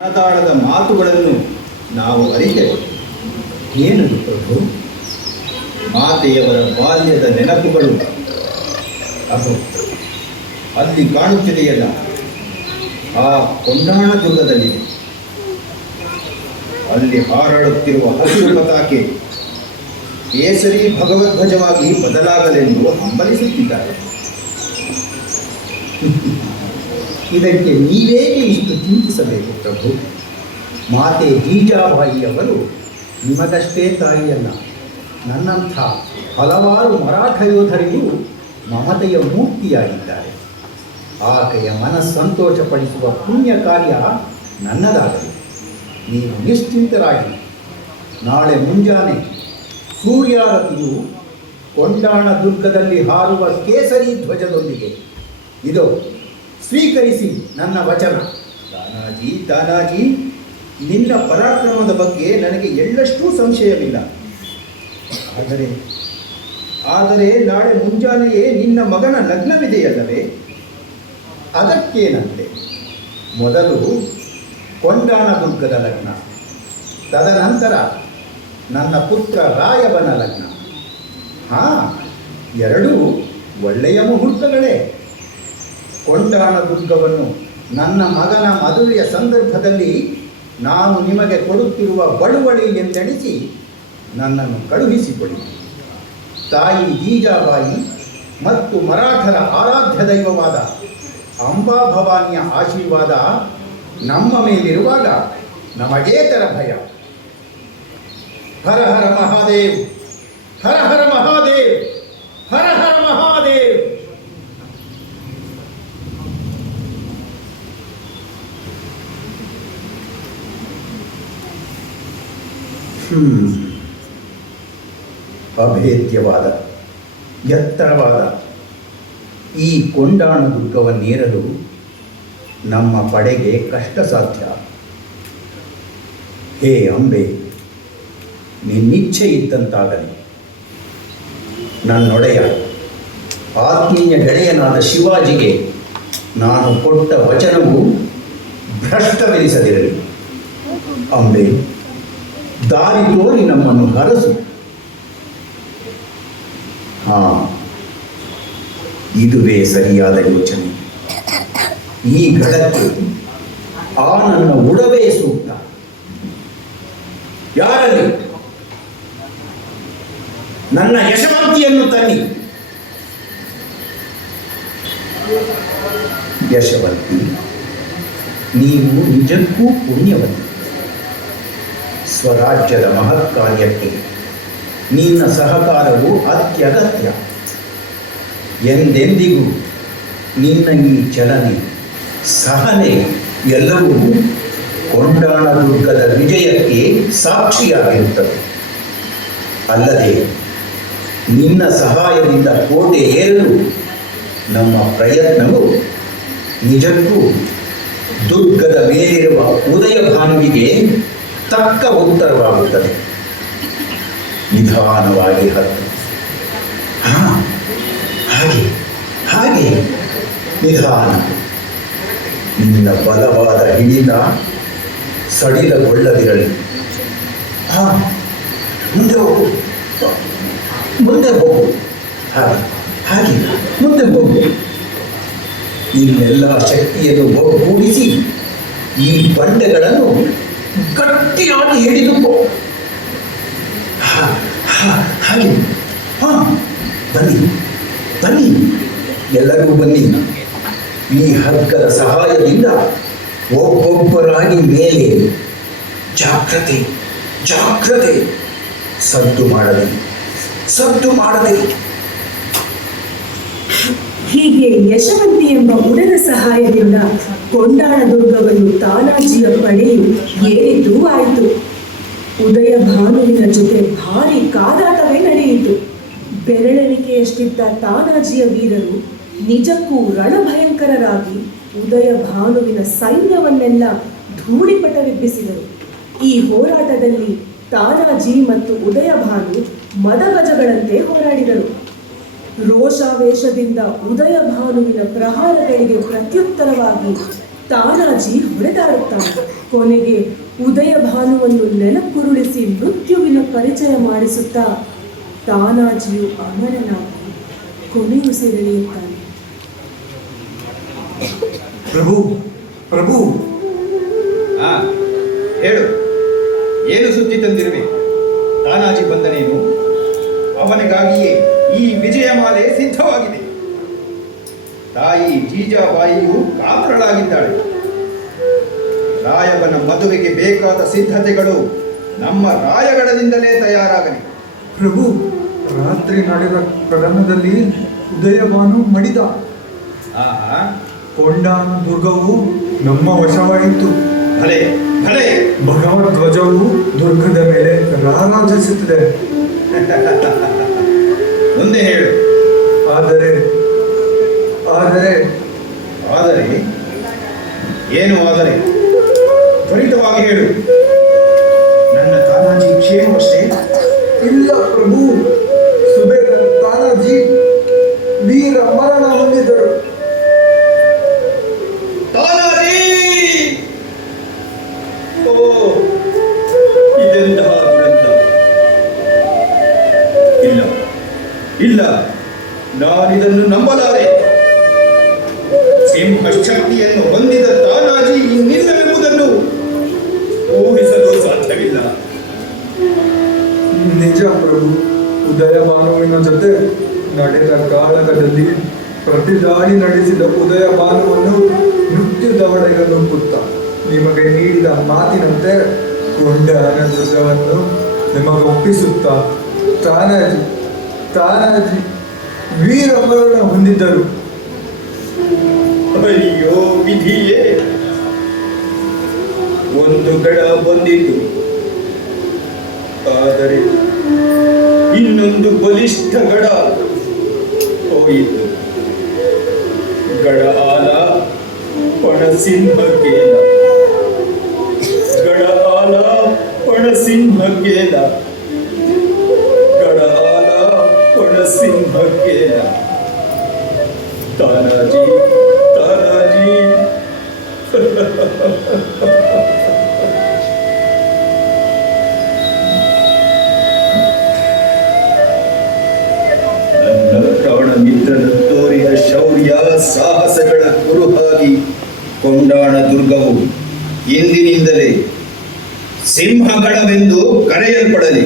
ಮನದಾಳದ ಮಾತುಗಳನ್ನು ನಾವು ಅರಿತೆವು. ಏನದು ಪ್ರಭು? ಮಾತೆಯವರ ಬಾಲ್ಯದ ನೆನಪುಗಳು ಅದು ಅಲ್ಲಿ ಕಾಣುತ್ತಿದೆಯಲ್ಲ, ಆ ಕೊಂಡಾಣ ದುರ್ಗದಲ್ಲಿದೆ. ಅಲ್ಲಿ ಹಾರಾಡುತ್ತಿರುವ ಹಸಿರು ಪತಾಕೆ ಕೇಸರಿ ಭಗವಧ್ವಜವಾಗಿ ಬದಲಾಗಲೆಂದು ಹಂಬಲಿಸುತ್ತಿದ್ದಾರೆ. ಇದಕ್ಕೆ ನೀವೇಕೆ ಇಷ್ಟು ಚಿಂತಿಸಬೇಕು ಪ್ರಭು? ಮಾತೆ ಜೀಜಾಬಾಯಿಯವರು ನಿಮಗಷ್ಟೇ ತಾಯಿಯಲ್ಲ, ನನ್ನಂಥ ಹಲವಾರು ಮರಾಠ ಯೋಧರಿಗೂ ಮಮತೆಯ ಮೂರ್ತಿಯಾಗಿದ್ದಾರೆ. ಆಕೆಯ ಮನಸ್ಸಂತೋಷಪಡಿಸುವ ಪುಣ್ಯ ಕಾರ್ಯ ನನ್ನದಾಗಲಿ. ನೀವು ನಿಶ್ಚಿಂತರಾಗಿ. ನಾಳೆ ಮುಂಜಾನೆ ಸೂರ್ಯಾರತಿಯು ಕೊಂಡಾಣ ದುರ್ಗದಲ್ಲಿ ಹಾರುವ ಕೇಸರಿ ಧ್ವಜದೊಂದಿಗೆ. ಇದು ಸ್ವೀಕರಿಸಿ ನನ್ನ ವಚನ. ತಾನಾಜಿ, ನಿನ್ನ ಪರಾಕ್ರಮದ ಬಗ್ಗೆ ನನಗೆ ಎಳ್ಳಷ್ಟೂ ಸಂಶಯವಿಲ್ಲ. ಆದರೆ ನಾಳೆ ಮುಂಜಾನೆಯೇ ನಿನ್ನ ಮಗನ ಲಗ್ನವಿದೆಯಲ್ಲವೇ? ಅದಕ್ಕೇನಂತೆ? ಮೊದಲು ಕೊಂಡಾಣ ದುರ್ಗದ ಲಗ್ನ, ತದನಂತರ ನನ್ನ ಪುತ್ರ ರಾಯಬನ ಲಗ್ನ. ಎರಡೂ ಒಳ್ಳೆಯ ಮುಹೂರ್ತಗಳೇ. ಕೊಂಡಾಣ ದುರ್ಗವನ್ನು ನನ್ನ ಮಗನ ಮದುವೆಯ ಸಂದರ್ಭದಲ್ಲಿ ನಾನು ನಿಮಗೆ ಕೊಡುತ್ತಿರುವ ಬಳುವಳಿ ಎಂದೆಣಿಸಿ ನನ್ನನ್ನು ಕಳುಹಿಸಿಕೊಡಿ. ತಾಯಿ ಜೀಜಾಬಾಯಿ ಮತ್ತು ಮರಾಠರ ಆರಾಧ್ಯ ದೈವವಾದ ಅಂಬಾಭವಾನಿಯ ಆಶೀರ್ವಾದ ನಮ್ಮ ಮೇಲಿರುವಾಗ ನಮಗೇತರ ಭಯ. ಹರ ಹರ ಮಹಾದೇವ್, ಹರ ಹರ ಮಹಾದೇವ್, ಹರ ಹರ ಮಹಾದೇವ್. ಅಭೇದ್ಯವಾದ ಎತ್ತರವಾದ ಈ ಕೊಂಡಾಣ ದುರ್ಗವನ್ನೇರಲು ನಮ್ಮ ಪಡೆಗೆ ಕಷ್ಟ ಸಾಧ್ಯ. ಹೇ ಅಂಬೆ, ನಿನ್ನಿಚ್ಛೆ ಇದ್ದಂತಾಗಲಿ. ನನ್ನೊಡೆಯ ಆತ್ಮೀಯ ಗೆಳೆಯನಾದ ಶಿವಾಜಿಗೆ ನಾನು ಕೊಟ್ಟ ವಚನವು ಭ್ರಷ್ಟವೆನಿಸದಿರಲಿ. ಅಂಬೆ, ದಾರಿ ತೋರಿ ನಮ್ಮನ್ನು ಹರಸು. ಇದುವೇ ಸರಿಯಾದ ಯೋಚನೆ. ಈ ಘಳಕ್ಕೆ ಆ ನನ್ನ ಉಡವೇ ಸೂಕ್ತ. ಯಾರಲ್ಲಿ? ನನ್ನ ಯಶವಂತಿಯನ್ನು ತನ್ನಿ. ಯಶವಂತಿ, ನೀವು ನಿಜಕ್ಕೂ ಪುಣ್ಯವಂತಿ. ಸ್ವರಾಜ್ಯದ ಮಹತ್ ಕಾರ್ಯಕ್ಕೆ ನಿನ್ನ ಸಹಕಾರವು ಅತ್ಯಗತ್ಯ. ಎಂದೆಂದಿಗೂ ನಿನ್ನ ಈ ಚಲನೆ, ಸಹನೆ ಎಲ್ಲವೂ ಕೊಂಡಾಣ ದುರ್ಗದ ವಿಜಯಕ್ಕೆ ಸಾಕ್ಷಿಯಾಗಿರುತ್ತದೆ. ಅಲ್ಲದೆ ನಿನ್ನ ಸಹಾಯದಿಂದ ಕೋಟೆ ಏರಲು ನಮ್ಮ ಪ್ರಯತ್ನವು ನಿಜಕ್ಕೂ ದುರ್ಗದ ಮೇಲಿರುವ ಉದಯ ಭಾನುವಿಗೆ ತಕ್ಕ ಉತ್ತರವಾಗುತ್ತದೆ. ನಿಧಾನವಾಗಿ ಹತ್ತು. ಹಾಗೆ ನಿಧಾನ. ನಿನ್ನ ಬಲವಾದ ಹಿಡಿತ ಸಡಿಲಗೊಳ್ಳದಿರಲಿ. ಮುಂದೆ ಹೋಗು. ಹಾಗೆ ಮುಂದೆ ಹೋಗು. ನಿನ್ನೆಲ್ಲ ಶಕ್ತಿಯನ್ನು ಒಗ್ಗೂಡಿಸಿ ಈ ಬಂಡೆಗಳನ್ನು ಗಟ್ಟಿಯಾಗಿ ಹಿಡಿದುಕೋ. ಹಾಗೆ ಬನ್ನಿ, ಎಲ್ಲರೂ ಬನ್ನಿ. ಈ ಹಗ್ಗದ ಸಹಾಯದಿಂದ ಒಬ್ಬೊಬ್ಬರಾಗಿ ಮೇಲೆ. ಜಾಗ್ರತೆ, ಸದ್ದು ಮಾಡದೆ. ಹೀಗೆ ಯಶವಂತಿ ಎಂಬ ಉಡನ ಸಹಾಯದಿಂದ ಕೊಂಡಾಣ ದುರ್ಗವನ್ನು ತಾನಾಜಿಯ ಪಡೆಯು ಏರಿದ್ದೂ ಆಯಿತು. ಉದಯ ಭಾನುವಿನ ಜೊತೆ ಭಾರಿ ಕಾದಾಟವೇ ನಡೆಯಿತು. ಬೆರಳೆಣಿಕೆಯಷ್ಟಿದ್ದ ತಾನಾಜಿಯ ವೀರರು ನಿಜಕ್ಕೂ ರಣಭಯಂಕರರಾಗಿ ಉದಯ ಭಾನುವಿನ ಸೈನ್ಯವನ್ನೆಲ್ಲ ಧೂಳಿಪಟವೆಬ್ಬಿಸಿದರು. ಈ ಹೋರಾಟದಲ್ಲಿ ತಾನಾಜಿ ಮತ್ತು ಉದಯ ಭಾನು ಮದಗಜಗಳಂತೆ ಹೋರಾಡಿದರು. ರೋಷಾವೇಶದಿಂದ ಉದಯ ಭಾನುವಿನ ಪ್ರಹಾರಗಳಿಗೆ ಪ್ರತ್ಯುತ್ತರವಾಗಿ ತಾನಾಜಿ ಹೊಡೆದಾಡುತ್ತಾನೆ. ಕೊನೆಗೆ ಉದಯ ಭಾನುವನ್ನು ನೆಲಕ್ಕುರುಳಿಸಿ ಮೃತ್ಯುವಿನ ಪರಿಚಯ ಮಾಡಿಸುತ್ತಾ ತಾನಾಜಿಯು ಅಮರನಾಗಿ ಕೊನೆಯುಸಿರೆಳೆಯುತ್ತಾನೆ. ಪ್ರಭು ಪ್ರಭು ಆ ಹೇಳು, ಏನು ಸುದ್ದಿ ತಂದಿರುವೆ? ತಾನಾಜಿ ಬಂದನೇನು? ಅವನಿಗಾಗಿಯೇ ಈ ವಿಜಯಮಾಲೆ ಸಿದ್ಧವಾಗಿದೆ. ತಾಯಿ ಜೀಜಾಬಾಯಿಯು ಕಾತರಳಾಗಿದ್ದಾಳೆ. ರಾಯಬನ ಮದುವೆಗೆ ಬೇಕಾದ ಸಿದ್ಧತೆಗಳು ನಮ್ಮ ರಾಯಗಢದಿಂದಲೇ ತಯಾರಾಗಲಿ. ಪ್ರಭು, ರಾತ್ರಿ ನಡೆದ ಕದನದಲ್ಲಿ ಉದಯಭಾನು ಮಡಿದ. ಆಹಾ, ಕೊಂಡಾನ ದುರ್ಗವು ನಮ್ಮ ವಶವಾಯಿತು. ಭಲೆ ಭಲೆ. ಭಗವಧ್ವಜವು ದುರ್ಗದ ಮೇಲೆ ರಾರಾಜಿಸುತ್ತಿದೆ. ಮುಂದೆ ಹೇಳು. ಆದರೆ ಆದರೆ ಆದರೆ ಏನು ಆದರೆ? ತ್ವರಿತವಾಗಿ ಹೇಳು. ನನ್ನ ತಾನಾಜಿ ಕ್ಷೇಮವಷ್ಟೇ? ಇಲ್ಲ ಪ್ರಭು, ಸುಬೇಗ ತಾನಾಜಿ ವೀರ ಮರಣ ಹೊಂದಿದ್ದರು. ತಾನಾಜಿ! ಓ, ಇದೆಂತಹ ದುರಂತ! ಇಲ್ಲ ಇಲ್ಲ, ನಾನಿದನ್ನು ನಂಬಲಾರೆ. ಸಿಂಹಶಕ್ತಿಯನ್ನು ಹೊಂದಿದ ತಾನಾಜಿ ಇನ್ನಿಲ್ಲವೆಂಬುದನ್ನು ಊಹಿಸಲು ಸಾಧ್ಯವಿಲ್ಲ. ನಿಜ ಪ್ರಭು, ಉದಯಭಾನುವಿನ ಜೊತೆ ನಡೆದ ಕಾಳಗದಲ್ಲಿ ಪ್ರತಿದಾಳಿ ನಡೆಸಿದ ಉದಯಭಾನುವನ್ನು ಮೃತ್ಯು ದವಡೆಗೆ ನುಗ್ಗುತ್ತ ನಿಮಗೆ ನೀಡಿದ ಮಾತಿನಂತೆ ಕೊಂಡಾನ ದುರ್ಗವನ್ನು ನಿಮಗೆ ಒಪ್ಪಿಸುತ್ತಾ ತಾನಾಜಿ ತಾನಾಜಿ ವೀರ ಮರಣ ಹೊಂದಿದ್ದರು. ಅಯ್ಯೋ ವಿಧಿಯೇ! ಒಂದು ಗಡ ಬಂದಿತು, ಆದರೆ ಇನ್ನೊಂದು ಬಲಿಷ್ಠ ಗಡ ಹೋಯಿತು. ಗಡ ಆಲ ಪಣಸಿಂಹಕ್ಕೇಲ, ಗಡ ಆಲ ಪಣಸಿಂಹಕ್ಕೇಲ, ಗಡ ಆಲ ಪಣಸಿಂಹಕ್ಕೇಲ. ತಾನಾಜಿ ತಾನಾಜಿ ನನ್ನ ಪ್ರಾಣ ಮಿತ್ರನ ತೋರಿದ ಶೌರ್ಯ ಸಾಹಸಗಳ ಕುರುಹಾಗಿ ಕೊಂಡಾಣ ದುರ್ಗವು ಇಂದಿನಿಂದಲೇ ಸಿಂಹಗಡವೆಂದು ಕರೆಯಲ್ಪಡಲಿ.